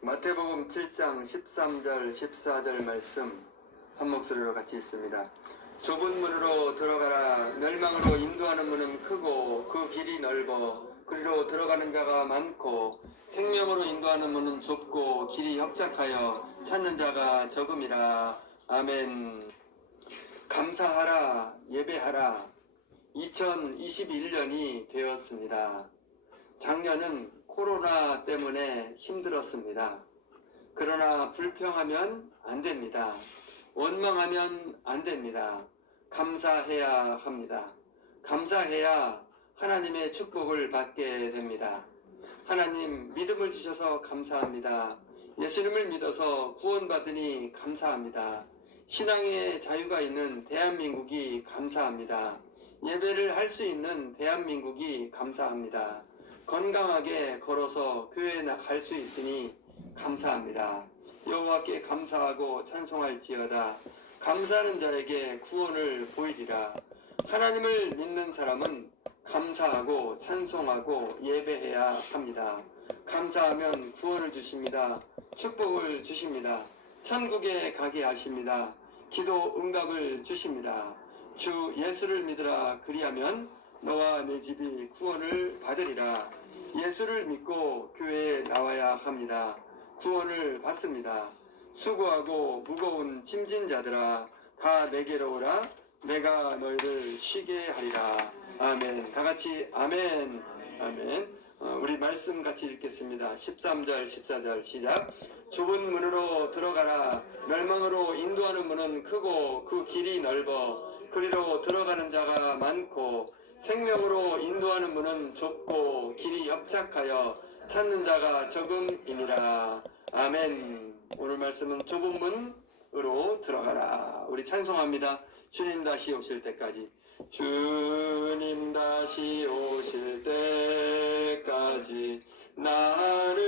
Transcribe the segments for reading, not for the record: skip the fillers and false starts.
마태복음 7장 13절 14절 말씀 한 목소리로 같이 읽습니다. 좁은 문으로 들어가라. 멸망으로 인도하는 문은 크고 그 길이 넓어 그리로 들어가는 자가 많고 생명으로 인도하는 문은 좁고 길이 협착하여 찾는 자가 적음이라. 아멘. 감사하라, 예배하라. 2021년이 되었습니다. 작년은 코로나 때문에 힘들었습니다. 그러나 불평하면 안 됩니다. 원망하면 안 됩니다. 감사해야 합니다. 감사해야 하나님의 축복을 받게 됩니다. 하나님 믿음을 주셔서 감사합니다. 예수님을 믿어서 구원받으니 감사합니다. 신앙의 자유가 있는 대한민국이 감사합니다. 예배를 할 수 있는 대한민국이 감사합니다. 건강하게 걸어서 교회에 갈 수 있으니 감사합니다. 여호와께 감사하고 찬송할지어다. 감사하는 자에게 구원을 보이리라. 하나님을 믿는 사람은 감사하고 찬송하고 예배해야 합니다. 감사하면 구원을 주십니다. 축복을 주십니다. 천국에 가게 하십니다. 기도 응답을 주십니다. 주 예수를 믿으라. 그리하면 너와 내 집이 구원을 받으리라. 예수를 믿고 교회에 나와야 합니다. 구원을 받습니다. 수고하고 무거운 짐진 자들아 다 내게로 오라. 내가 너희를 쉬게 하리라. 아멘. 다 같이 아멘. 아멘. 우리 말씀 같이 읽겠습니다. 13절 14절 시작. 좁은 문으로 들어가라. 멸망으로 인도하는 문은 크고 그 길이 넓어 그리로 들어가는 자가 많고 생명으로 인도하는 문은 좁고 길이 협착하여 찾는 자가 적음이니라. 아멘. 오늘 말씀은 좁은 문으로 들어가라. 우리 찬송합니다. 주님 다시 오실 때까지. 주님 다시 오실 때까지 나는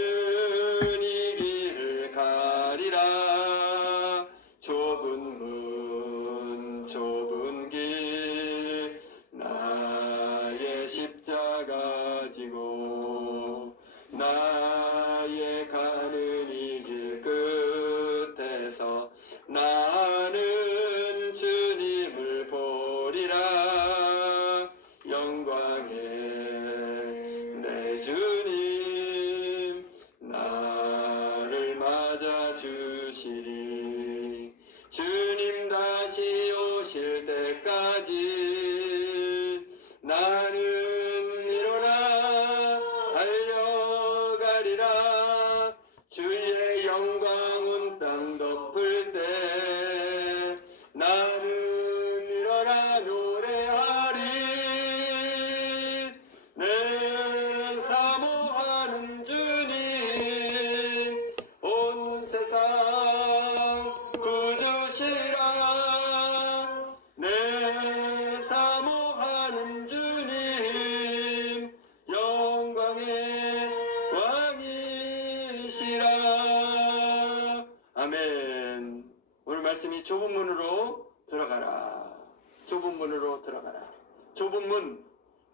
이 길을 가리라. 좁은 문 좁은 길 나의 십자가 지고 나의 가는 이 길 끝에서 나는 주님을 보리라. 영광의 내 주님 나를 맞아 주시리. 주님 다시 오실 때까지 나는 일어나 달려가리라. 주의 영광 온 땅 덮을 때 나는 일어나 노래하리. 내 사모하는 주님 온 세상 구주시라. 내 사모하는 주님 영광의 왕이시라. 아멘. 오늘 말씀이 좁은 문으로 들어가라. 좁은 문으로 들어가라. 좁은 문,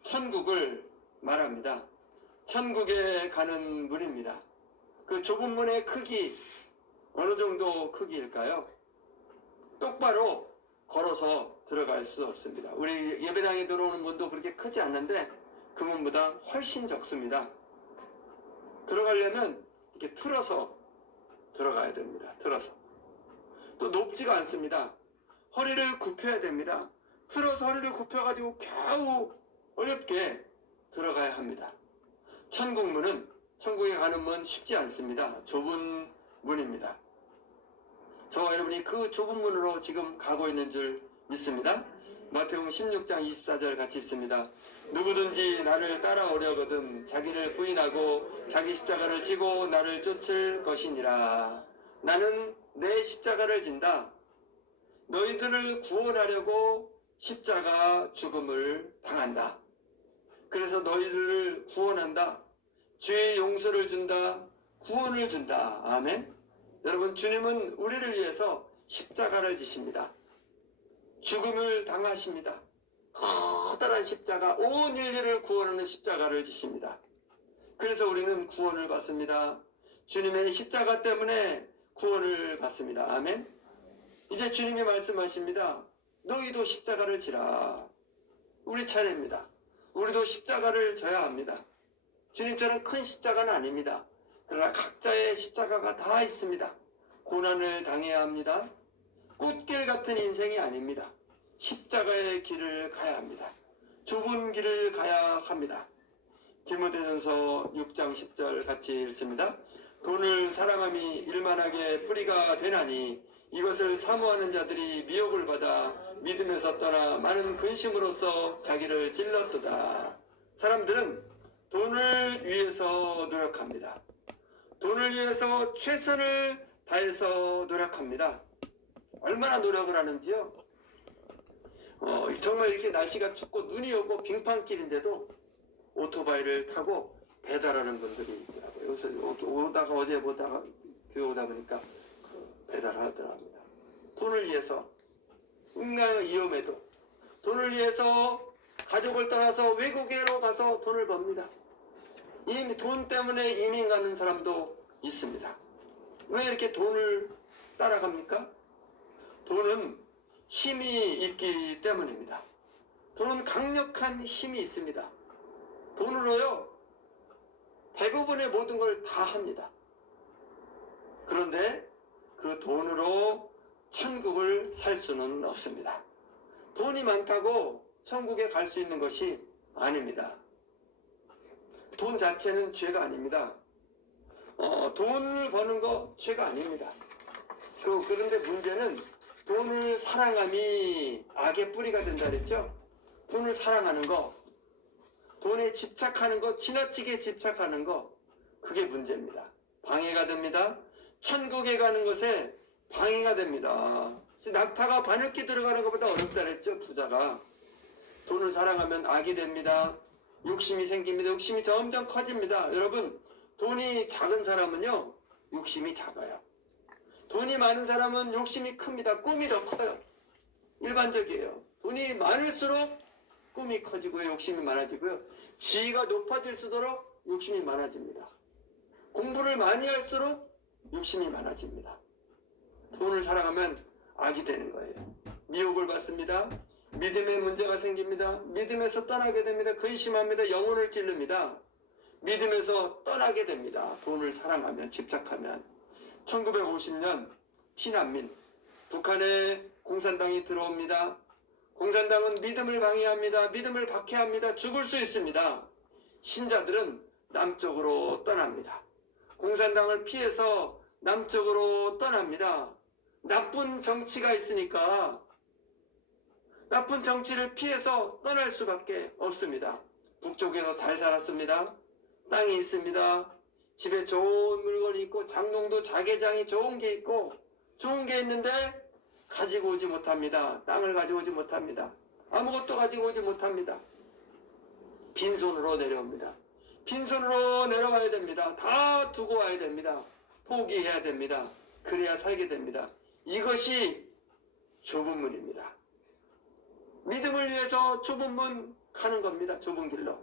천국을 말합니다. 천국에 가는 문입니다. 그 좁은 문의 크기 어느 정도 크기일까요? 똑바로 걸어서 들어갈 수 없습니다. 우리 예배당에 들어오는 문도 그렇게 크지 않는데 그 문보다 훨씬 적습니다. 들어가려면 이렇게 틀어서 들어가야 됩니다. 틀어서. 또 높지가 않습니다. 허리를 굽혀야 됩니다. 틀어서 허리를 굽혀가지고 겨우 어렵게 들어가야 합니다. 천국 문은, 천국에 가는 문 쉽지 않습니다. 좁은 문입니다. 저와 여러분이 그 좁은 문으로 지금 가고 있는 줄 믿습니다. 마태복음 16장 24절 같이 있습니다. 누구든지 나를 따라오려거든 자기를 부인하고 자기 십자가를 지고 나를 쫓을 것이니라. 나는 내 십자가를 진다. 너희들을 구원하려고 십자가 죽음을 당한다. 그래서 너희들을 구원한다. 죄의 용서를 준다. 구원을 준다. 아멘. 여러분, 주님은 우리를 위해서 십자가를 지십니다. 죽음을 당하십니다. 커다란 십자가, 온 인류를 구원하는 십자가를 지십니다. 그래서 우리는 구원을 받습니다. 주님의 십자가 때문에 구원을 받습니다. 아멘. 이제 주님이 말씀하십니다. 너희도 십자가를 지라. 우리 차례입니다. 우리도 십자가를 져야 합니다. 주님처럼 큰 십자가는 아닙니다. 그러나 각자의 십자가가 다 있습니다. 고난을 당해야 합니다. 꽃길 같은 인생이 아닙니다. 십자가의 길을 가야 합니다. 좁은 길을 가야 합니다. 디모데전서 6장 10절 같이 읽습니다. 돈을 사랑함이 일만하게 뿌리가 되나니 이것을 사모하는 자들이 미혹을 받아 믿음에서 떠나 많은 근심으로써 자기를 찔렀도다. 사람들은 돈을 위해서 노력합니다. 돈을 위해서 최선을 다해서 노력합니다. 얼마나 노력을 하는지요? 정말 이렇게 날씨가 춥고 눈이 오고 빙판길인데도 오토바이를 타고 배달하는 분들이 있더라고요. 여기서 오다가 어제 보다가 교회 오다 보니까 배달하더랍니다. 돈을 위해서 은강 위험에도 돈을 위해서 가족을 떠나서 외국에로 가서 돈을 법니다. 이미 돈 때문에 이민 가는 사람도 있습니다. 왜 이렇게 돈을 따라갑니까? 돈은 힘이 있기 때문입니다. 돈은 강력한 힘이 있습니다. 돈으로요, 대부분의 모든 걸 다 합니다. 그런데 그 돈으로 천국을 살 수는 없습니다. 돈이 많다고 천국에 갈 수 있는 것이 아닙니다. 돈 자체는 죄가 아닙니다. 돈을 버는 거 죄가 아닙니다. 그런데 문제는 돈을 사랑함이 악의 뿌리가 된다 그랬죠? 돈을 사랑하는 거, 돈에 집착하는 거, 지나치게 집착하는 거, 그게 문제입니다. 방해가 됩니다. 천국에 가는 것에 방해가 됩니다. 낙타가 바늘기 들어가는 것보다 어렵다 그랬죠? 부자가. 돈을 사랑하면 악이 됩니다. 욕심이 생깁니다. 욕심이 점점 커집니다. 여러분, 돈이 작은 사람은요, 욕심이 작아요. 돈이 많은 사람은 욕심이 큽니다. 꿈이 더 커요. 일반적이에요. 돈이 많을수록 꿈이 커지고요. 욕심이 많아지고요. 지위가 높아질수록 욕심이 많아집니다. 공부를 많이 할수록 욕심이 많아집니다. 돈을 사랑하면 악이 되는 거예요. 미혹을 받습니다. 믿음에 문제가 생깁니다. 믿음에서 떠나게 됩니다. 근심합니다. 영혼을 찌릅니다. 믿음에서 떠나게 됩니다. 돈을 사랑하면, 집착하면. 1950년 피난민, 북한에 공산당이 들어옵니다. 공산당은 믿음을 방해합니다. 믿음을 박해합니다. 죽을 수 있습니다. 신자들은 남쪽으로 떠납니다. 공산당을 피해서 남쪽으로 떠납니다. 나쁜 정치가 있으니까 나쁜 정치를 피해서 떠날 수밖에 없습니다. 북쪽에서 잘 살았습니다. 땅이 있습니다. 집에 좋은 물건이 있고 장롱도 자개장이 좋은 게 있고 좋은 게 있는데 가지고 오지 못합니다. 땅을 가지고 오지 못합니다. 아무것도 가지고 오지 못합니다. 빈손으로 내려옵니다. 빈손으로 내려와야 됩니다. 다 두고 와야 됩니다. 포기해야 됩니다. 그래야 살게 됩니다. 이것이 좁은 문입니다. 믿음을 위해서 좁은 문 가는 겁니다. 좁은 길로.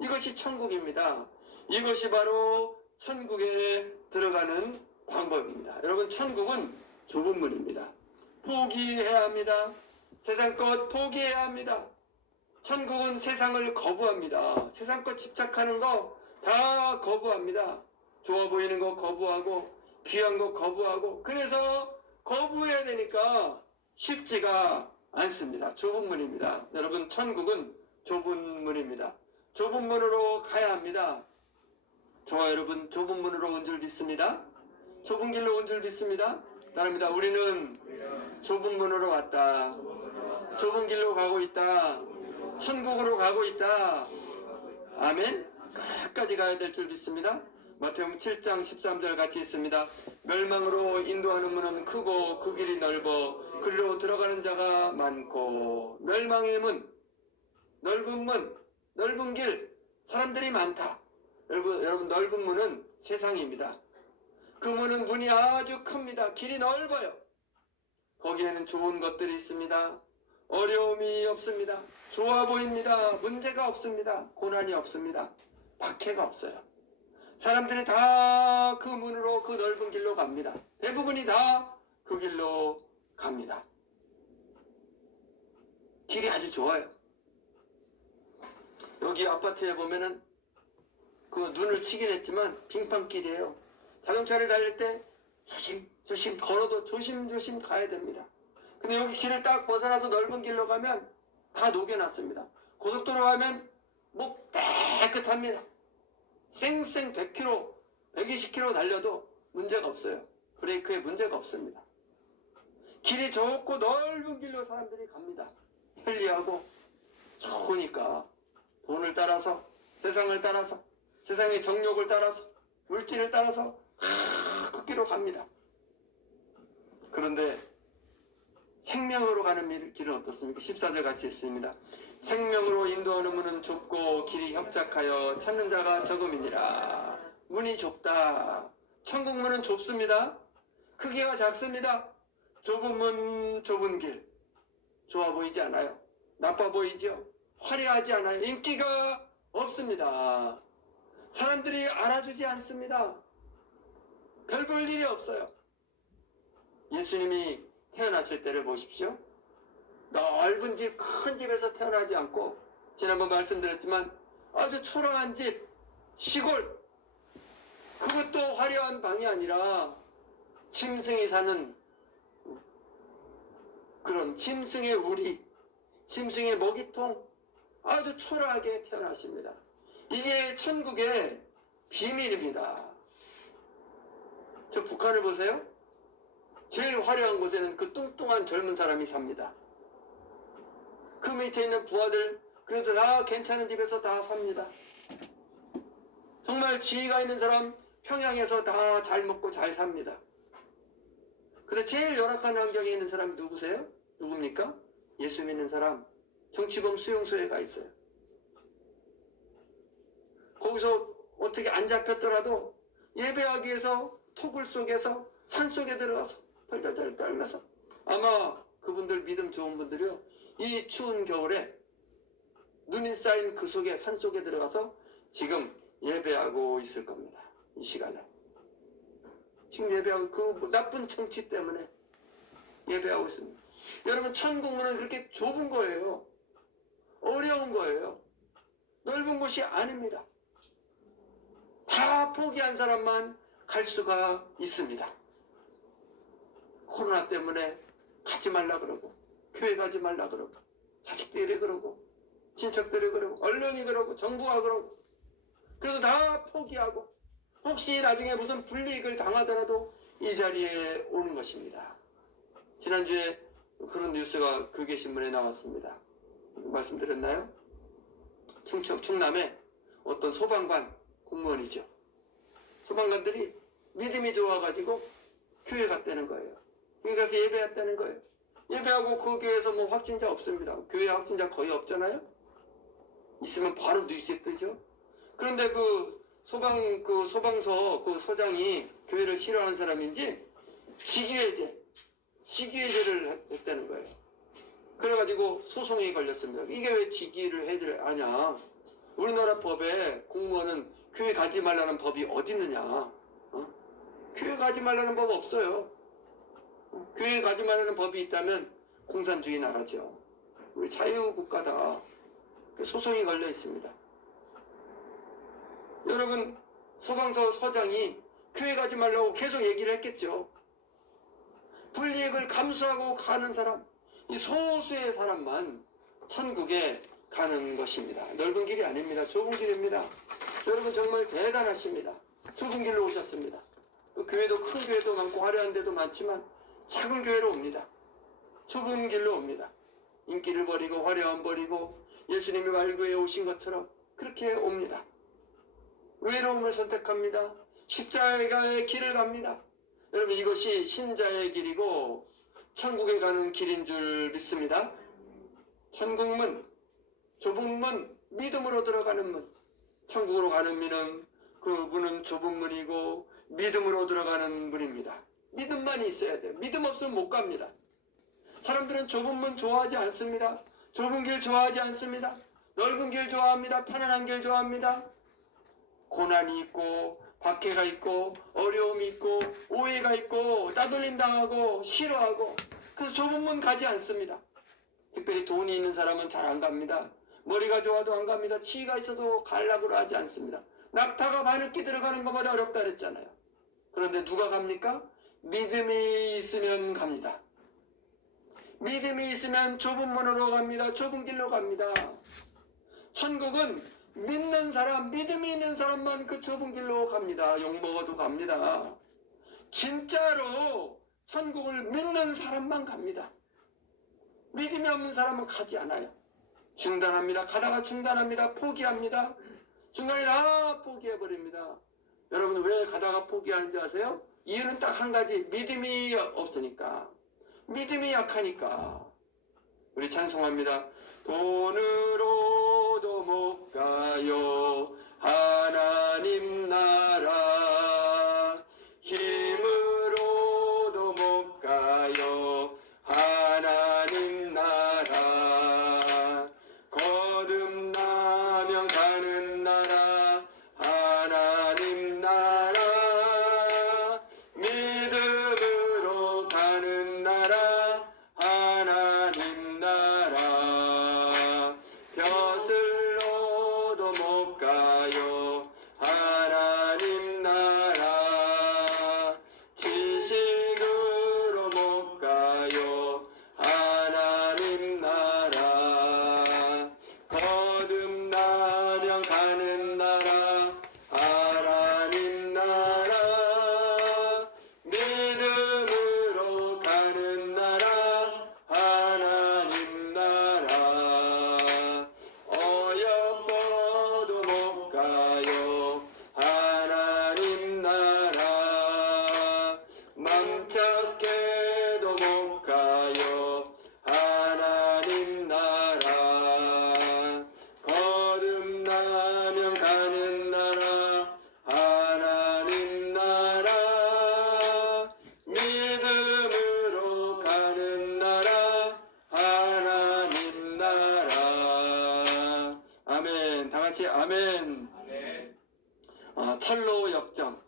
이것이 천국입니다. 이것이 바로 천국에 들어가는 방법입니다. 여러분, 천국은 좁은 문입니다. 포기해야 합니다. 세상 것 포기해야 합니다. 천국은 세상을 거부합니다. 세상 것 집착하는 거 다 거부합니다. 좋아 보이는 거 거부하고 귀한 거 거부하고, 그래서 거부해야 되니까 쉽지가 않습니다. 좁은 문입니다. 여러분, 천국은 좁은 문입니다. 좁은 문으로 가야 합니다. 저와 여러분, 좁은 문으로 온 줄 믿습니다. 좁은 길로 온 줄 믿습니다. 따릅니다. 우리는 좁은 문으로 왔다. 좁은 길로 가고 있다. 천국으로 가고 있다. 아멘. 끝까지 가야 될 줄 믿습니다. 마태복음 7장 13절 같이 있습니다. 멸망으로 인도하는 문은 크고 그 길이 넓어 그리로 들어가는 자가 많고. 멸망의 문, 넓은 문, 넓은 길, 사람들이 많다. 여러분, 넓은 문은 세상입니다. 그 문은 문이 아주 큽니다. 길이 넓어요. 거기에는 좋은 것들이 있습니다. 어려움이 없습니다. 좋아 보입니다. 문제가 없습니다. 고난이 없습니다. 박해가 없어요. 사람들이 다 그 문으로 그 넓은 길로 갑니다. 대부분이 다 그 길로 갑니다. 길이 아주 좋아요. 여기 아파트에 보면은 그 눈을 치긴 했지만 빙판길이에요. 자동차를 달릴 때 조심 걸어도 조심조심 가야 됩니다. 근데 여기 길을 딱 벗어나서 넓은 길로 가면 다 녹여놨습니다. 고속도로 가면 뭐 깨끗합니다. 쌩쌩 100km, 120km 달려도 문제가 없어요. 브레이크에 문제가 없습니다. 길이 좋고 넓은 길로 사람들이 갑니다. 편리하고 좋으니까 돈을 따라서, 세상을 따라서, 세상의 정욕을 따라서, 물질을 따라서 그 길로 갑니다. 그런데 생명으로 가는 길은 어떻습니까? 14절 같이 읽습니다. 생명으로 인도하는 문은 좁고 길이 협착하여 찾는 자가 적음이니라. 문이 좁다. 천국 문은 좁습니다. 크기가 작습니다. 좁은 문, 좁은 길. 좋아 보이지 않아요. 나빠 보이죠? 화려하지 않아요. 인기가 없습니다. 사람들이 알아주지 않습니다. 별 볼 일이 없어요. 예수님이 태어났을 때를 보십시오. 넓은 집, 큰 집에서 태어나지 않고 지난번 말씀드렸지만 아주 초라한 집, 시골, 그것도 화려한 방이 아니라 짐승이 사는 그런 짐승의 우리, 짐승의 먹이통, 아주 초라하게 태어나십니다. 이게 천국의 비밀입니다. 저 북한을 보세요. 제일 화려한 곳에는 그 뚱뚱한 젊은 사람이 삽니다. 그 밑에 있는 부하들 그래도 다 괜찮은 집에서 다 삽니다. 정말 지위가 있는 사람 평양에서 다 잘 먹고 잘 삽니다. 근데 제일 열악한 환경에 있는 사람이 누구세요? 누굽니까? 예수 믿는 사람. 정치범 수용소에 가 있어요. 거기서 어떻게 안 잡혔더라도 예배하기 위해서 토굴 속에서 산 속에 들어가서 덜덜덜 떨면서 아마 그분들 믿음 좋은 분들이요. 이 추운 겨울에 눈이 쌓인 그 속에 산 속에 들어가서 지금 예배하고 있을 겁니다. 이 시간에. 지금 예배하고 그 나쁜 정치 때문에 예배하고 있습니다. 여러분 천국 문은 그렇게 좁은 거예요. 어려운 거예요. 넓은 곳이 아닙니다. 다 포기한 사람만 갈 수가 있습니다. 코로나 때문에 가지 말라 그러고 교회 가지 말라 그러고 자식들이 그러고 친척들이 그러고 언론이 그러고 정부가 그러고 그래서 다 포기하고 혹시 나중에 무슨 불이익을 당하더라도 이 자리에 오는 것입니다. 지난주에 그런 뉴스가 교계신문에 나왔습니다. 말씀드렸나요? 충남에 어떤 소방관 공무원이죠. 소방관들이 믿음이 좋아가지고 교회 갔다는 거예요. 교회 가서 예배했다는 거예요. 예배하고 그 교회에서 뭐 확진자 없습니다. 교회 확진자 거의 없잖아요. 있으면 바로 뉴스에 뜨죠. 그런데 그 소방서 그 소장이 교회를 싫어하는 사람인지 직위해제를 했다는 거예요. 그래가지고 소송이 걸렸습니다. 이게 왜 직위해제를 하냐? 우리나라 법에 공무원은 교회 가지 말라는 법이 어디 있느냐? 교회 가지 말라는 법 없어요. 교회 가지 말라는 법이 있다면 공산주의 나라죠. 우리 자유국가다. 소송이 걸려 있습니다. 여러분 소방서 서장이 교회 가지 말라고 계속 얘기를 했겠죠. 불이익을 감수하고 가는 사람, 이 소수의 사람만 천국에 가는 것입니다. 넓은 길이 아닙니다. 좁은 길입니다. 여러분 정말 대단하십니다. 좁은 길로 오셨습니다. 그 교회도 큰 교회도 많고 화려한 데도 많지만 작은 교회로 옵니다. 좁은 길로 옵니다. 인기를 버리고 화려함 버리고 예수님이 말구에 오신 것처럼 그렇게 옵니다. 외로움을 선택합니다. 십자가의 길을 갑니다. 여러분 이것이 신자의 길이고 천국에 가는 길인 줄 믿습니다. 천국문, 좁은 문, 믿음으로 들어가는 문. 천국으로 가는 문은 그 문은 좁은 문이고 믿음으로 들어가는 문입니다. 믿음만 있어야 돼요. 믿음 없으면 못 갑니다. 사람들은 좁은 문 좋아하지 않습니다. 좁은 길 좋아하지 않습니다. 넓은 길 좋아합니다. 편안한 길 좋아합니다. 고난이 있고 박해가 있고 어려움이 있고 오해가 있고 따돌림 당하고 싫어하고 그래서 좁은 문 가지 않습니다. 특별히 돈이 있는 사람은 잘 안 갑니다. 머리가 좋아도 안 갑니다. 치가 있어도 가려고 하지 않습니다. 낙타가 바늘기 들어가는 것보다 어렵다 그랬잖아요. 그런데 누가 갑니까? 믿음이 있으면 갑니다. 믿음이 있으면 좁은 문으로 갑니다. 좁은 길로 갑니다. 천국은 믿는 사람, 믿음이 있는 사람만 그 좁은 길로 갑니다. 욕먹어도 갑니다. 진짜로 천국을 믿는 사람만 갑니다. 믿음이 없는 사람은 가지 않아요. 중단합니다. 가다가 중단합니다. 포기합니다. 중간에 다 포기해버립니다. 여러분 왜 가다가 포기하는지 아세요? 이유는 딱 한 가지. 믿음이 없으니까. 믿음이 약하니까. 우리 찬송합니다. 돈으로도 못 가요 하나님 나라, 힘으로도 못 가요 하나님 나라, 거듭나면 가는 나라 하나님 나라, 믿음으로 가는 나라 하나님 나라, 벼슬로도 못 가요 하나님 나라, 지식으로 못 가요 하나님 나라, 거듭나면 가는 나라 하나님 나라, 믿음으로 가는 나라 하나님 나라, 어여뻐도 못 가요 하나님 나라, 맘착해도 못 가요 하나님 나라, 거듭나면 가는 나라 하나님 나라, 믿음으로 가는 나라 하나님 나라. 아멘. 다 같이 아멘. 철로 역정.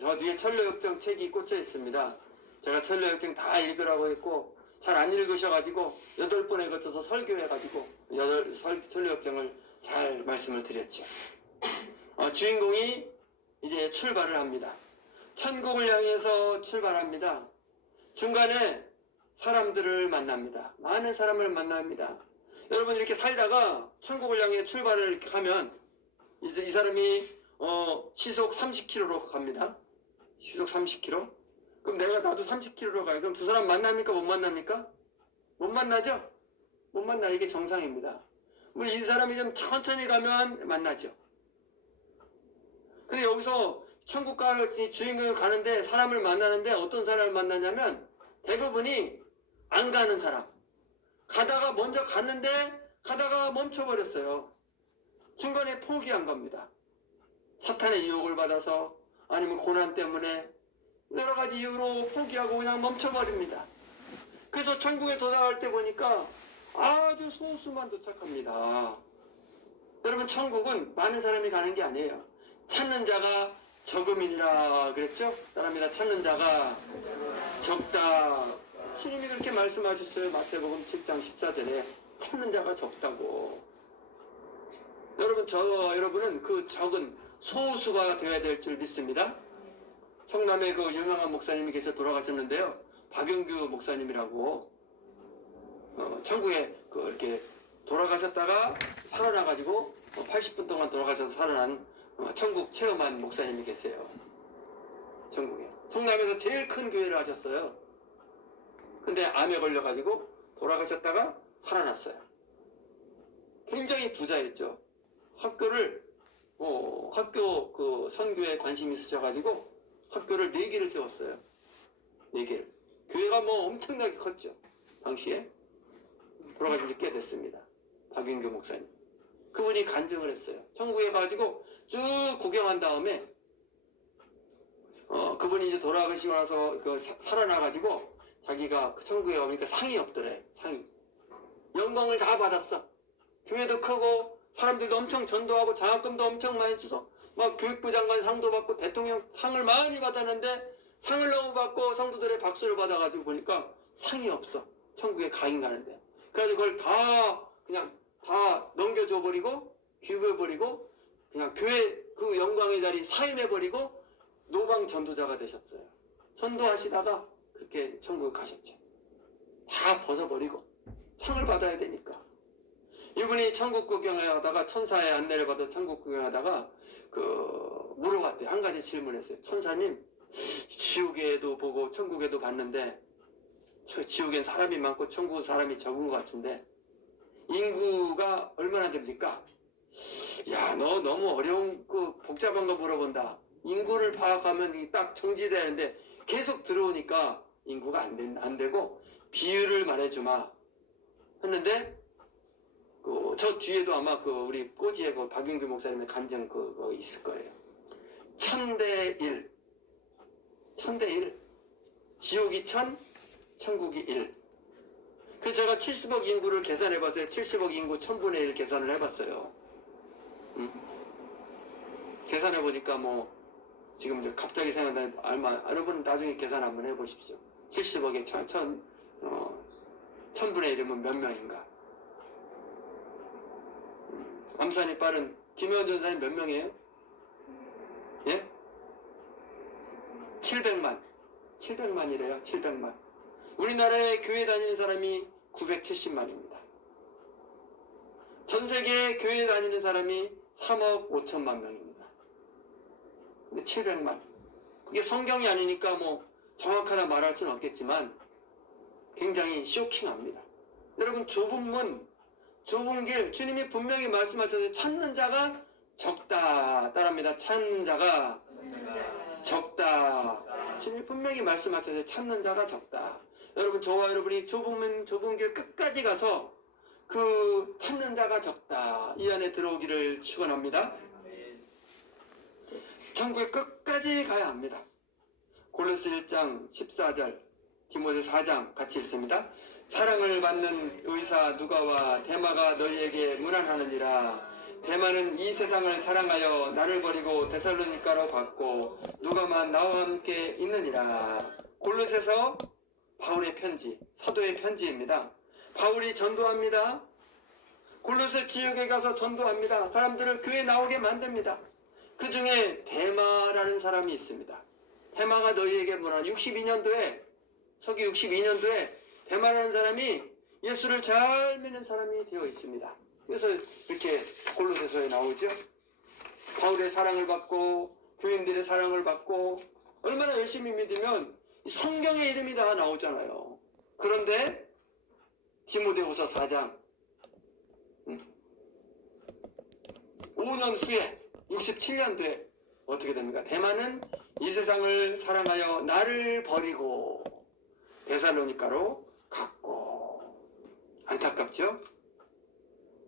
저 뒤에 철로 역정 책이 꽂혀 있습니다. 제가 철로 역정 다 읽으라고 했고 잘 안 읽으셔가지고 8번에 거쳐서 설교해가지고 철로 역정을 잘 말씀을 드렸죠. 주인공이 이제 출발을 합니다. 천국을 향해서 출발합니다. 중간에 사람들을 만납니다. 많은 사람을 만납니다. 여러분 이렇게 살다가 천국을 향해 출발을 이렇게 하면 이제 이 사람이 시속 30km로 갑니다. 시속 30km. 그럼 나도 30km로 가요. 그럼 두 사람 만납니까? 못 만납니까? 못 만나죠? 못 만나. 이게 정상입니다. 우리 이 사람이 좀 천천히 가면 만나죠. 근데 여기서 천국 주인공이 가는데 사람을 만나는데 어떤 사람을 만나냐면 대부분이 안 가는 사람. 가다가 먼저 갔는데 가다가 멈춰버렸어요. 중간에 포기한 겁니다. 사탄의 유혹을 받아서 아니면 고난 때문에 여러 가지 이유로 포기하고 그냥 멈춰버립니다. 그래서 천국에 도달할 때 보니까 아주 소수만 도착합니다. 여러분 천국은 많은 사람이 가는 게 아니에요. 찾는 자가 적음이니라 그랬죠? 따라합니다. 찾는 자가 적다. 주님이 그렇게 말씀하셨어요. 마태복음 7장 14절에 찾는 자가 적다고. 여러분은 그 적은 소수가 되어야 될 줄 믿습니다. 성남에 그 유명한 목사님이 계셔 돌아가셨는데요. 박영규 목사님이라고 천국에 이렇게 돌아가셨다가 살아나가지고 80분 동안 돌아가셔서 살아난 천국 체험한 목사님이 계세요. 천국에. 성남에서 제일 큰 교회를 하셨어요. 근데 암에 걸려가지고 돌아가셨다가 살아났어요. 굉장히 부자였죠. 학교 그 선교에 관심이 있으셔가지고 학교를 4개를 세웠어요. 4개를. 교회가 엄청나게 컸죠. 당시에. 돌아가신 지 꽤 됐습니다. 박윤교 목사님. 그분이 간증을 했어요. 천국에 가가지고 쭉 구경한 다음에 그분이 이제 돌아가시고 나서 살아나가지고 자기가 그 천국에 오니까 상이 없더래. 상이. 영광을 다 받았어. 교회도 크고 사람들도 엄청 전도하고 장학금도 엄청 많이 주서 막 교육부 장관 상도 받고 대통령 상을 많이 받았는데 상을 너무 받고 성도들의 박수를 받아가지고 보니까 상이 없어. 천국에 가긴 가는데. 그래서 그걸 다 그냥 다 넘겨줘 버리고 비벼버리고 그냥 교회 그 영광의 자리 사임해버리고 노방 전도자가 되셨어요. 전도하시다가 그렇게 천국에 가셨죠. 다 벗어버리고 상을 받아야 되니까. 이분이 천국 구경하다가 천사의 안내를 받아 천국 구경하다가 물어봤대요. 한 가지 질문했어요. 천사님, 지옥에도 보고 천국에도 봤는데 지옥엔 사람이 많고 천국은 사람이 적은 것 같은데 인구가 얼마나 됩니까? 야, 너 너무 어려운 복잡한 거 물어본다. 인구를 파악하면 딱 정지되는데 계속 들어오니까 인구가 안 되고 비율을 말해주마 했는데 저 뒤에도 아마 우리 꼬지에 박윤규 목사님의 간증 그거 있을 거예요. 1000대 1. 1000대 1. 지옥이 1000, 천국이 1. 그래서 제가 70억 인구를 계산해봤어요. 70억 인구 1000분의 1 계산을 해봤어요. 계산해보니까 지금 이제 갑자기 생각나는 여러분 나중에 계산 한번 해보십시오. 70억에 1000분의 1이면 몇 명인가? 암산이 빠른 김혜원 전사님 몇 명이에요? 예? 700만. 700만이래요. 700만. 우리나라에 교회 다니는 사람이 970만입니다. 전 세계에 교회 다니는 사람이 3억 5천만 명입니다. 근데 700만. 그게 성경이 아니니까 정확하다 말할 수는 없겠지만 굉장히 쇼킹합니다. 여러분, 좁은 문, 좁은 길, 주님이 분명히 말씀하셔서 찾는 자가 적다. 따라합니다. 찾는 자가 적다. 주님이 분명히 말씀하셔서 찾는 자가 적다. 여러분, 저와 여러분이 좁은 문, 좁은 길 끝까지 가서 찾는 자가 적다. 이 안에 들어오기를 축원합니다. 천국의 끝까지 가야 합니다. 골로새 1장 14절, 디모데 4장 같이 읽습니다. 사랑을 받는 의사 누가와 데마가 너희에게 문안하느니라. 데마는 이 세상을 사랑하여 나를 버리고 데살로니가로 갔고 누가만 나와 함께 있느니라. 골로새서 바울의 편지, 사도의 편지입니다. 바울이 전도합니다. 골로새 지역에 가서 전도합니다. 사람들을 교회에 나오게 만듭니다. 그 중에 데마라는 사람이 있습니다. 데마가 너희에게 문안. 62년도에 서기 62년도에 데마라는 사람이 예수를 잘 믿는 사람이 되어 있습니다. 그래서 이렇게 골로새서에 나오죠. 바울의 사랑을 받고 교인들의 사랑을 받고 얼마나 열심히 믿으면 성경의 이름이 다 나오잖아요. 그런데 디모데후서 4장 5년 후에 67년도에 어떻게 됩니까? 데마는 이 세상을 사랑하여 나를 버리고 데살로니가로 갔고. 안타깝죠?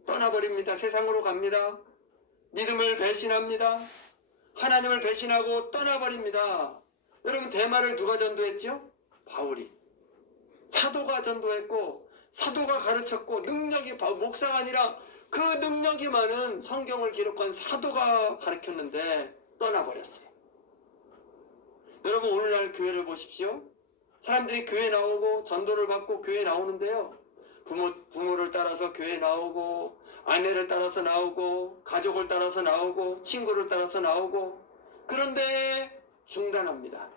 떠나버립니다. 세상으로 갑니다. 믿음을 배신합니다. 하나님을 배신하고 떠나버립니다. 여러분, 데마를 누가 전도했죠? 바울이. 사도가 전도했고 사도가 가르쳤고 능력이 목사가 아니라 그 능력이 많은 성경을 기록한 사도가 가르쳤는데 떠나버렸어요. 여러분, 오늘날 교회를 보십시오. 사람들이 교회 나오고 전도를 받고 교회 나오는데요. 부모를 따라서 교회 나오고 아내를 따라서 나오고 가족을 따라서 나오고 친구를 따라서 나오고 그런데 중단합니다.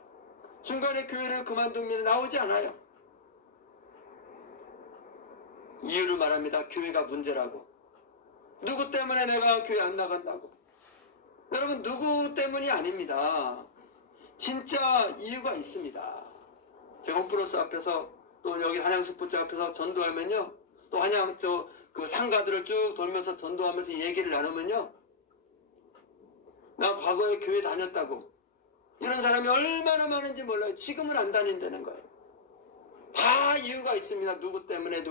중간에 교회를 그만둡니다. 나오지 않아요. 이유를 말합니다. 교회가 문제라고. 누구 때문에 내가 교회 안 나간다고. 여러분, 누구 때문이 아닙니다. 진짜 이유가 있습니다. 제가 홈플러스 앞에서 또 여기 한양스포츠 앞에서 전도하면요, 또 그 상가들을 쭉 돌면서 전도하면서 얘기를 나누면요, 나 과거에 교회 다녔다고. 이런 사람이 얼마나 많은지 몰라요. 지금은 안 다닌다는 거예요. 다 이유가 있습니다. 누구 때문에.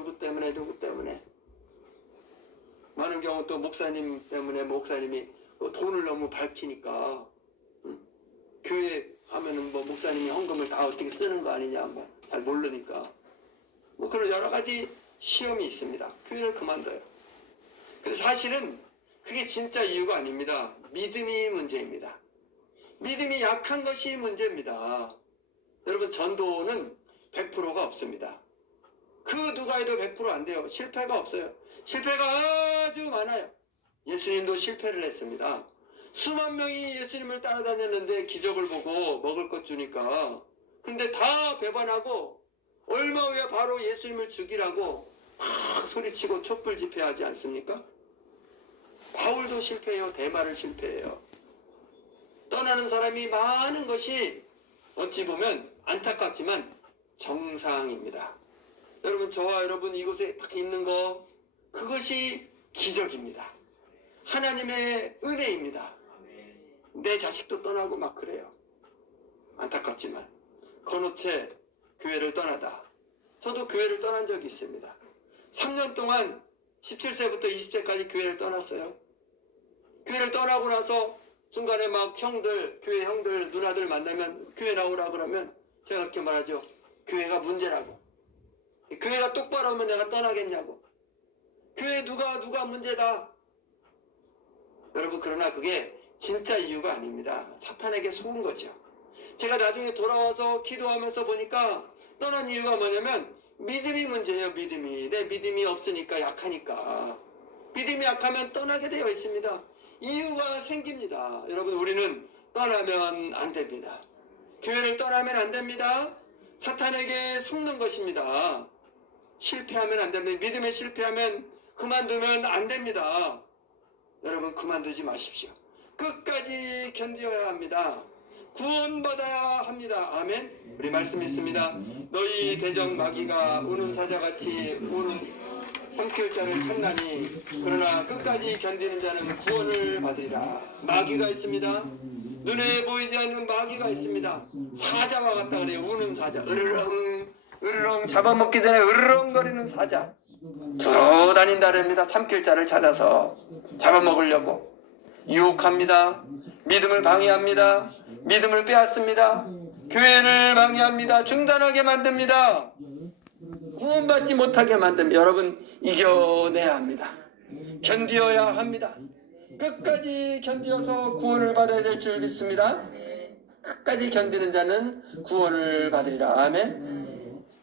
많은 경우 또 목사님 때문에 목사님이 돈을 너무 밝히니까 교회 하면은 목사님이 헌금을 다 어떻게 쓰는 거 아니냐 잘 모르니까 그런 여러 가지 시험이 있습니다. 교회를 그만둬요. 근데 사실은 그게 진짜 이유가 아닙니다. 믿음이 문제입니다. 믿음이 약한 것이 문제입니다. 여러분, 전도는 100%가 없습니다. 그 누가 해도 100%안 돼요. 실패가 없어요. 실패가 아주 많아요. 예수님도 실패를 했습니다. 수만 명이 예수님을 따라다녔는데 기적을 보고 먹을 것 주니까, 근데 다 배반하고 얼마 후에 바로 예수님을 죽이라고 막 소리치고 촛불 집회하지 않습니까? 바울도 실패해요. 대마를 실패해요. 떠나는 사람이 많은 것이 어찌 보면 안타깝지만 정상입니다. 여러분, 저와 여러분 이곳에 딱 있는 거, 그것이 기적입니다. 하나님의 은혜입니다. 내 자식도 떠나고 막 그래요. 안타깝지만 건어체 교회를 떠나다. 저도 교회를 떠난 적이 있습니다. 3년 동안 17세부터 20세까지 교회를 떠났어요. 교회를 떠나고 나서 중간에 막 형들, 교회 형들, 누나들 만나면 교회 나오라 그러면 제가 그렇게 말하죠. 교회가 문제라고. 교회가 똑바로 하면 내가 떠나겠냐고. 교회 누가 문제다. 여러분, 그러나 그게 진짜 이유가 아닙니다. 사탄에게 속은 거죠. 제가 나중에 돌아와서 기도하면서 보니까 떠난 이유가 뭐냐면 믿음이 문제예요. 믿음이. 내 믿음이 없으니까, 약하니까. 믿음이 약하면 떠나게 되어 있습니다. 이유가 생깁니다. 여러분, 우리는 떠나면 안 됩니다. 교회를 떠나면 안 됩니다. 사탄에게 속는 것입니다. 실패하면 안 됩니다. 믿음에 실패하면 그만두면 안 됩니다. 여러분, 그만두지 마십시오. 끝까지 견뎌야 합니다. 구원받아야 합니다. 아멘. 우리 말씀 있습니다. 너희 대적 마귀가 우는 사자같이 우는 삼킬자를 찾나니 그러나 끝까지 견디는 자는 구원을 받으리라. 마귀가 있습니다. 눈에 보이지 않는 마귀가 있습니다. 사자와 같다 그래요. 우는 사자. 으르렁 으르렁 잡아먹기 전에 으르렁거리는 사자. 주로 다닌다랍니다. 삼킬자를 찾아서 잡아먹으려고 유혹합니다. 믿음을 방해합니다. 믿음을 빼앗습니다. 교회를 방해합니다. 중단하게 만듭니다. 구원받지 못하게 만듭니다. 여러분, 이겨내야 합니다. 견디어야 합니다. 끝까지 견디어서 구원을 받아야 될 줄 믿습니다. 끝까지 견디는 자는 구원을 받으리라. 아멘.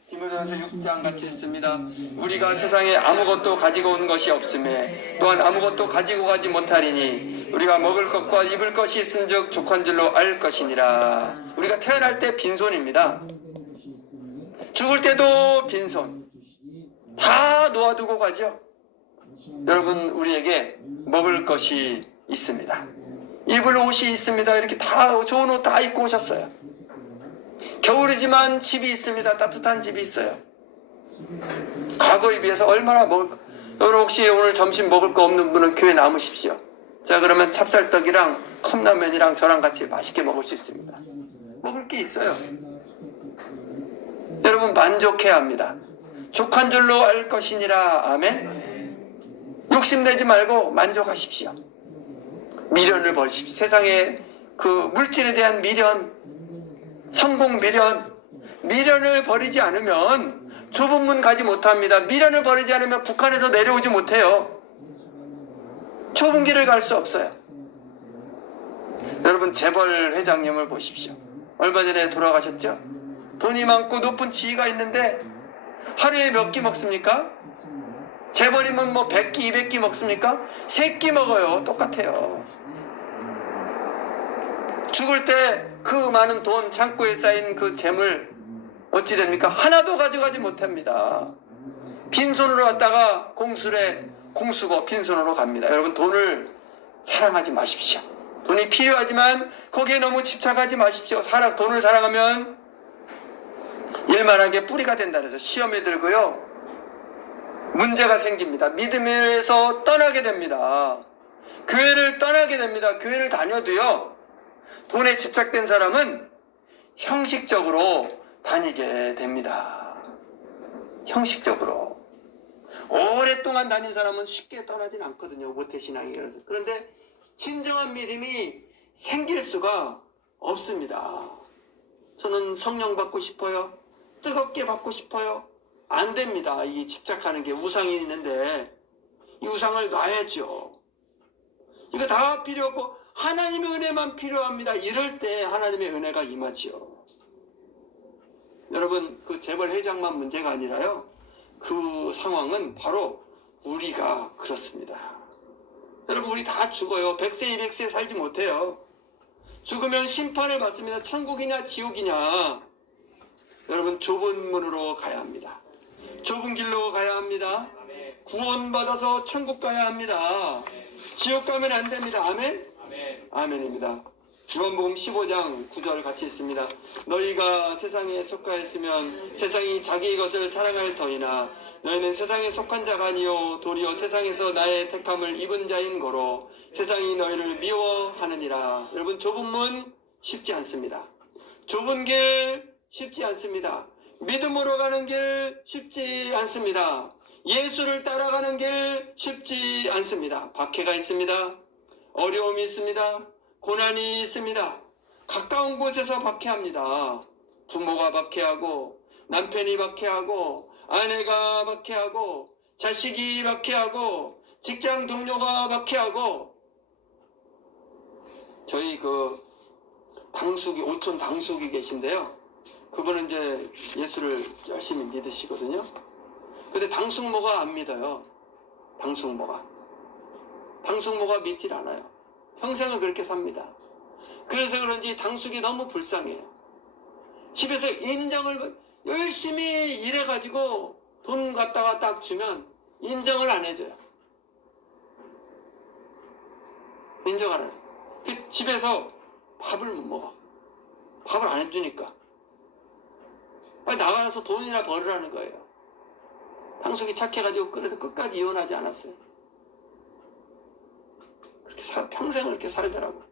디모데전서 6장 같이 있습니다. 우리가 세상에 아무것도 가지고 온 것이 없음에 또한 아무것도 가지고 가지 못하리니 우리가 먹을 것과 입을 것이 있은즉 족한 줄로 알 것이니라. 우리가 태어날 때 빈손입니다. 죽을 때도 빈손. 다 놓아두고 가죠. 여러분, 우리에게 먹을 것이 있습니다. 입을 옷이 있습니다. 이렇게 다 좋은 옷 다 입고 오셨어요. 겨울이지만 집이 있습니다. 따뜻한 집이 있어요. 과거에 비해서 얼마나 먹을, 여러분 혹시 오늘 점심 먹을 거 없는 분은 교회 남으십시오. 자, 그러면 찹쌀떡이랑 컵라면이랑 저랑 같이 맛있게 먹을 수 있습니다. 먹을 게 있어요. 여러분, 만족해야 합니다. 족한 줄로 알 것이니라. 아멘. 욕심내지 말고 만족하십시오. 미련을 버리십시오. 세상에 그 물질에 대한 미련, 성공 미련을 버리지 않으면 좁은 문 가지 못합니다. 미련을 버리지 않으면 북한에서 내려오지 못해요. 좁은 길을 갈 수 없어요. 여러분, 재벌 회장님을 보십시오. 얼마 전에 돌아가셨죠? 돈이 많고 높은 지위가 있는데 하루에 몇 끼 먹습니까? 재벌이면 뭐 100끼, 200끼 먹습니까? 3끼 먹어요. 똑같아요. 죽을 때 그 많은 돈, 창고에 쌓인 그 재물 어찌 됩니까? 하나도 가져가지 못합니다. 빈손으로 왔다가 공수고 빈손으로 갑니다. 여러분, 돈을 사랑하지 마십시오. 돈이 필요하지만 거기에 너무 집착하지 마십시오. 돈을 사랑하면 일만하게 뿌리가 된다 그래서 시험에 들고요, 문제가 생깁니다. 믿음에서 떠나게 됩니다. 교회를 떠나게 됩니다. 교회를 다녀도요, 돈에 집착된 사람은 형식적으로 다니게 됩니다. 형식적으로. 오랫동안 다닌 사람은 쉽게 떠나진 않거든요. 모태신앙이라서. 그런데 진정한 믿음이 생길 수가 없습니다. 저는 성령 받고 싶어요. 뜨겁게 받고 싶어요. 안 됩니다. 이 집착하는 게. 우상이 있는데 이 우상을 놔야죠. 이거 다 필요 없고 하나님의 은혜만 필요합니다. 이럴 때 하나님의 은혜가 임하지요. 여러분, 그 재벌 회장만 문제가 아니라요, 그 상황은 바로 우리가 그렇습니다. 여러분, 우리 다 죽어요. 100세 200세 살지 못해요. 죽으면 심판을 받습니다. 천국이냐 지옥이냐. 여러분, 좁은 문으로 가야 합니다. 좁은 길로 가야 합니다. 구원받아서 천국 가야 합니다. 지옥 가면 안 됩니다. 아멘? 아멘입니다. 요한복음 15장 9절 같이 있습니다. 너희가 세상에 속하였으면 세상이 자기 것을 사랑할 터이나 너희는 세상에 속한 자가 아니요 도리어 세상에서 나의 택함을 입은 자인 거로 세상이 너희를 미워하느니라. 여러분, 좁은 문 쉽지 않습니다. 좁은 길 쉽지 않습니다. 믿음으로 가는 길 쉽지 않습니다. 예수를 따라가는 길 쉽지 않습니다. 박해가 있습니다. 어려움이 있습니다. 고난이 있습니다. 가까운 곳에서 박해합니다. 부모가 박해하고, 남편이 박해하고, 아내가 박해하고, 자식이 박해하고, 직장 동료가 박해하고. 저희 당숙이, 오촌 당숙이 계신데요, 그분은 이제 예수를 열심히 믿으시거든요. 근데 당숙모가 안 믿어요. 당숙모가 믿질 않아요. 평생을 그렇게 삽니다. 그래서 그런지 당숙이 너무 불쌍해요. 집에서 인정을 열심히 일해가지고 돈 갖다가 딱 주면 인정을 안 해줘요. 인정 안 해줘. 그 집에서 밥을 못 먹어. 밥을 안 해주니까. 나가서 돈이나 벌으라는 거예요. 당숙이 착해가지고 그래도 끝까지 이혼하지 않았어요. 그렇게 평생을 그렇게 살더라고.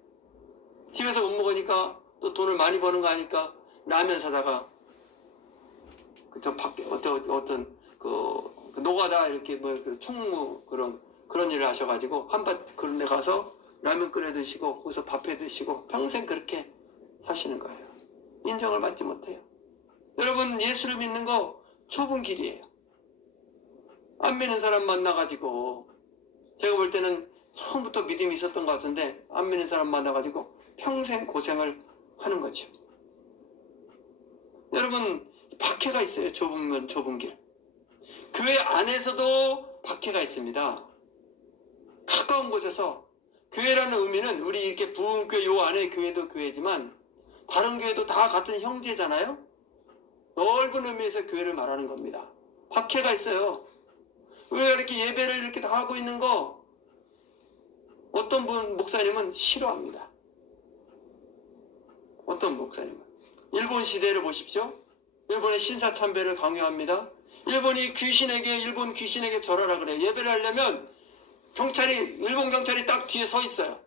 집에서 못 먹으니까 또 돈을 많이 버는 거 아니까 라면 사다가 저 밖에 어떤 노가다 이렇게 총무 그런 일을 하셔가지고 한밭 그런 데 가서 라면 끓여 드시고 거기서 밥해 드시고 평생 그렇게 사시는 거예요. 인정을 받지 못해요. 여러분, 예수를 믿는 거 좁은 길이에요. 안 믿는 사람 만나가지고, 제가 볼 때는 처음부터 믿음이 있었던 것 같은데 안 믿는 사람 만나가지고 평생 고생을 하는 거죠. 여러분, 박해가 있어요. 좁은 길. 교회 안에서도 박해가 있습니다. 가까운 곳에서. 교회라는 의미는 우리 이렇게 부흥교회 요 안에 교회도 교회지만 다른 교회도 다 같은 형제잖아요. 넓은 의미에서 교회를 말하는 겁니다. 박해가 있어요. 우리가 이렇게 예배를 이렇게 다 하고 있는 거 어떤 목사님은 싫어합니다. 어떤 목사님은. 일본 시대를 보십시오. 일본의 신사참배를 강요합니다. 일본 귀신에게 절하라 그래요. 예배를 하려면 일본 경찰이 딱 뒤에 서 있어요.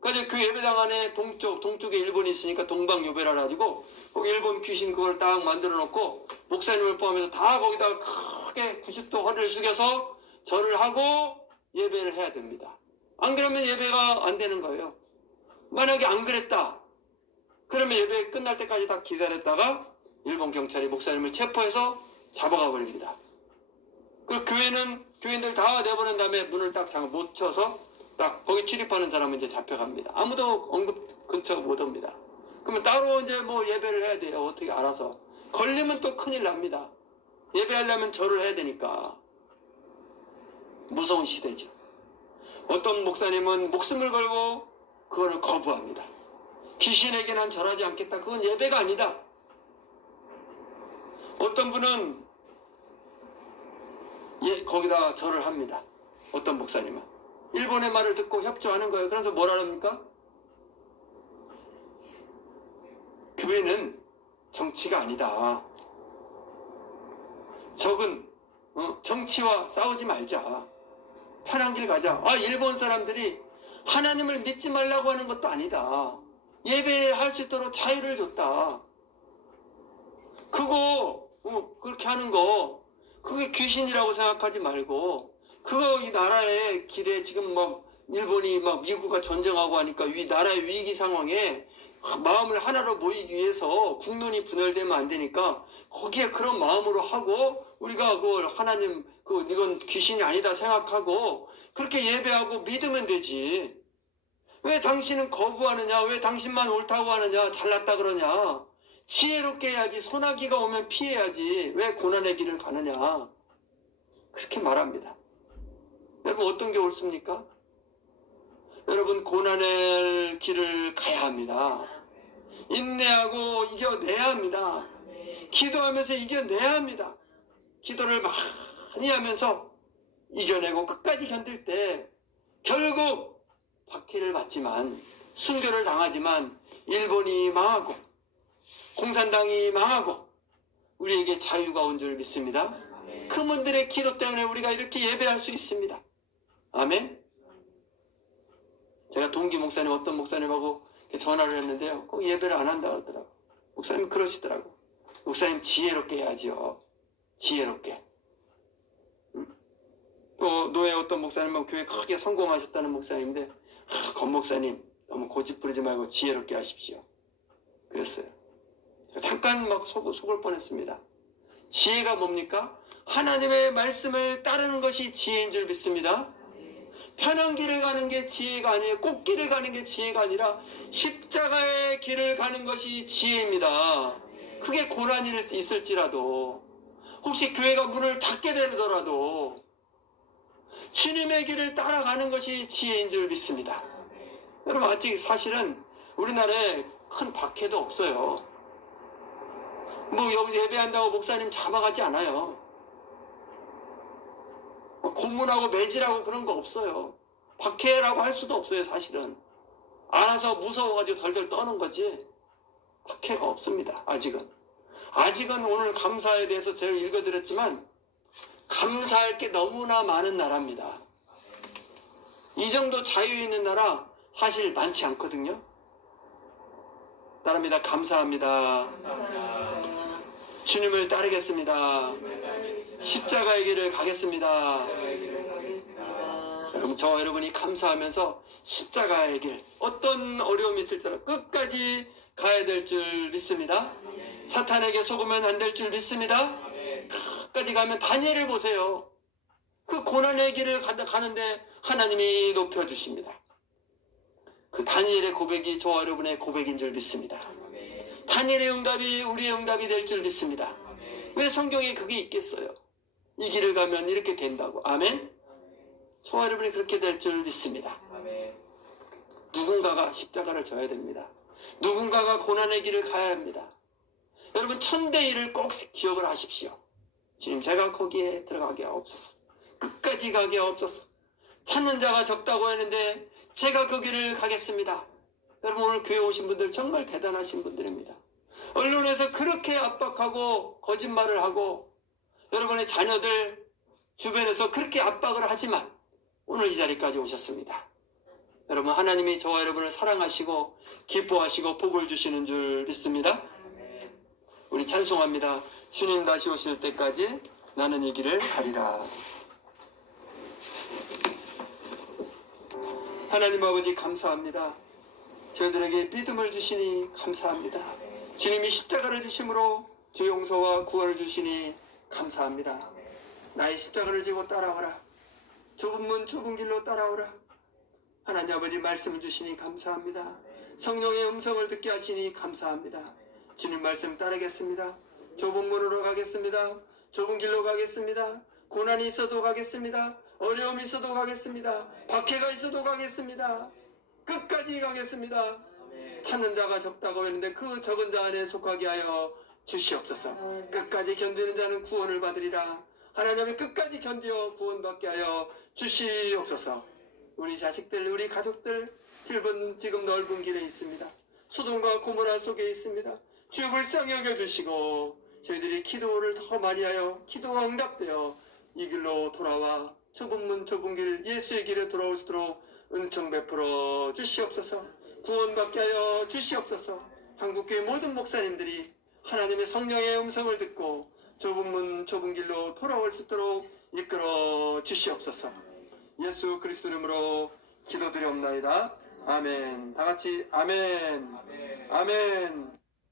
그래서 그 예배당 안에 동쪽에 일본이 있으니까 동방요배라 가지고 거기 일본 귀신 그걸 딱 만들어 놓고 목사님을 포함해서 다 거기다가 크게 90도 허리를 숙여서 절을 하고 예배를 해야 됩니다. 안 그러면 예배가 안 되는 거예요. 만약에 안 그랬다 그러면 예배 끝날 때까지 다 기다렸다가 일본 경찰이 목사님을 체포해서 잡아가 버립니다. 그리고 교인들 다 내보낸 다음에 문을 딱 못 쳐서 딱 거기 출입하는 사람은 이제 잡혀갑니다. 아무도 언급 근처 못 옵니다. 그러면 따로 이제 예배를 해야 돼요. 어떻게 알아서. 걸리면 또 큰일 납니다. 예배하려면 절을 해야 되니까. 무서운 시대죠. 어떤 목사님은 목숨을 걸고 그거를 거부합니다. 귀신에게 난 절하지 않겠다. 그건 예배가 아니다. 어떤 분은 거기다 절을 합니다. 어떤 목사님은 일본의 말을 듣고 협조하는 거예요. 그래서 뭐라 합니까? 교회는 정치가 아니다. 적은 정치와 싸우지 말자. 편한 길 가자. 일본 사람들이 하나님을 믿지 말라고 하는 것도 아니다. 예배할 수 있도록 자유를 줬다. 그거 그렇게 하는 거 그게 귀신이라고 생각하지 말고 그거 이 나라의 길에 지금 일본이 미국과 전쟁하고 하니까 이 나라의 위기 상황에 마음을 하나로 모이기 위해서 국론이 분열되면 안 되니까 거기에 그런 마음으로 하고 우리가 하나님 이건 귀신이 아니다 생각하고 그렇게 예배하고 믿으면 되지. 왜 당신은 거부하느냐? 왜 당신만 옳다고 하느냐? 잘났다 그러냐? 지혜롭게 해야지. 소나기가 오면 피해야지. 왜 고난의 길을 가느냐? 그렇게 말합니다. 여러분 어떤 게 옳습니까? 여러분 고난의 길을 가야 합니다. 인내하고 이겨내야 합니다. 기도하면서 이겨내야 합니다. 기도를 많이 하면서 이겨내고 끝까지 견딜 때 결국 박해를 받지만 순교를 당하지만 일본이 망하고 공산당이 망하고 우리에게 자유가 온 줄 믿습니다. 그분들의 기도 때문에 우리가 이렇게 예배할 수 있습니다. 아멘. 제가 동기 목사님 어떤 목사님하고 전화를 했는데요. 꼭 예배를 안 한다 그러더라고. 목사님 그러시더라고. 목사님 지혜롭게 해야지요. 지혜롭게. 또 노예 어떤 목사님은 교회 크게 성공하셨다는 목사님인데 권 목사님 너무 고집 부리지 말고 지혜롭게 하십시오. 그랬어요. 잠깐 막 속을 뻔했습니다. 지혜가 뭡니까? 하나님의 말씀을 따르는 것이 지혜인 줄 믿습니다. 편한 길을 가는 게 지혜가 아니에요. 꽃길을 가는 게 지혜가 아니라 십자가의 길을 가는 것이 지혜입니다. 그게 고난이 있을지라도 혹시 교회가 문을 닫게 되더라도 주님의 길을 따라가는 것이 지혜인 줄 믿습니다. 여러분 아직 사실은 우리나라에 큰 박해도 없어요. 뭐 여기서 예배한다고 목사님 잡아가지 않아요. 고문하고 매질하고 그런 거 없어요. 박해라고 할 수도 없어요. 사실은 알아서 무서워가지고 덜덜 떠는 거지 박해가 없습니다. 아직은 오늘 감사에 대해서 제가 읽어드렸지만 감사할 게 너무나 많은 나라입니다. 이 정도 자유 있는 나라 사실 많지 않거든요. 따릅니다. 감사합니다. 주님을 따르겠습니다. 십자가의 길을 가겠습니다. 여러분 저와 여러분이 감사하면서 십자가의 길 어떤 어려움이 있을지라도 끝까지 가야 될 줄 믿습니다. 사탄에게 속으면 안 될 줄 믿습니다. 끝까지 가면 다니엘을 보세요. 그 고난의 길을 가는데 하나님이 높여주십니다. 그 다니엘의 고백이 저와 여러분의 고백인 줄 믿습니다. 다니엘의 응답이 우리의 응답이 될 줄 믿습니다. 왜 성경에 그게 있겠어요? 이 길을 가면 이렇게 된다고. 아멘. 저와 여러분이 그렇게 될 줄 믿습니다. 누군가가 십자가를 져야 됩니다. 누군가가 고난의 길을 가야 합니다. 여러분 천대일을 꼭 기억을 하십시오. 주님 제가 거기에 들어가게 하옵소서. 끝까지 가게 하옵소서. 찾는 자가 적다고 했는데 제가 그 길을 가겠습니다. 여러분 오늘 교회 오신 분들 정말 대단하신 분들입니다. 언론에서 그렇게 압박하고 거짓말을 하고 여러분의 자녀들 주변에서 그렇게 압박을 하지만 오늘 이 자리까지 오셨습니다. 여러분 하나님이 저와 여러분을 사랑하시고 기뻐하시고 복을 주시는 줄 믿습니다. 우리 찬송합니다. 주님 다시 오실 때까지 나는 이 길을 가리라. 하나님 아버지 감사합니다. 저희들에게 믿음을 주시니 감사합니다. 주님이 십자가를 지심으로 주 용서와 구원을 주시니 감사합니다. 나의 십자가를 지고 따라오라. 좁은 문 좁은 길로 따라오라. 하나님 아버지 말씀을 주시니 감사합니다. 성령의 음성을 듣게 하시니 감사합니다. 주님 말씀 따르겠습니다. 좁은 문으로 가겠습니다. 좁은 길로 가겠습니다. 고난이 있어도 가겠습니다. 어려움이 있어도 가겠습니다. 박해가 있어도 가겠습니다. 끝까지 가겠습니다. 찾는 자가 적다고 했는데 그 적은 자 안에 속하게 하여 주시옵소서. 끝까지 견디는 자는 구원을 받으리라. 하나님의 끝까지 견디어 구원받게 하여 주시옵소서. 우리 자식들, 우리 가족들 지금 넓은 길에 있습니다. 소돔과 고모라 속에 있습니다. 주여 불쌍히 여겨주시고 저희들이 기도를 더 많이 하여 기도가 응답되어 이 길로 돌아와 좁은 문 좁은 길 예수의 길에 돌아올 수 있도록 은총 베풀어 주시옵소서. 구원받게 하여 주시옵소서. 한국교회 모든 목사님들이 하나님의 성령의 음성을 듣고 좁은 문 좁은 길로 돌아올 수 있도록 이끌어 주시옵소서. 예수 그리스도 이름으로 기도드리옵나이다. 아멘. 다같이 아멘. 아멘.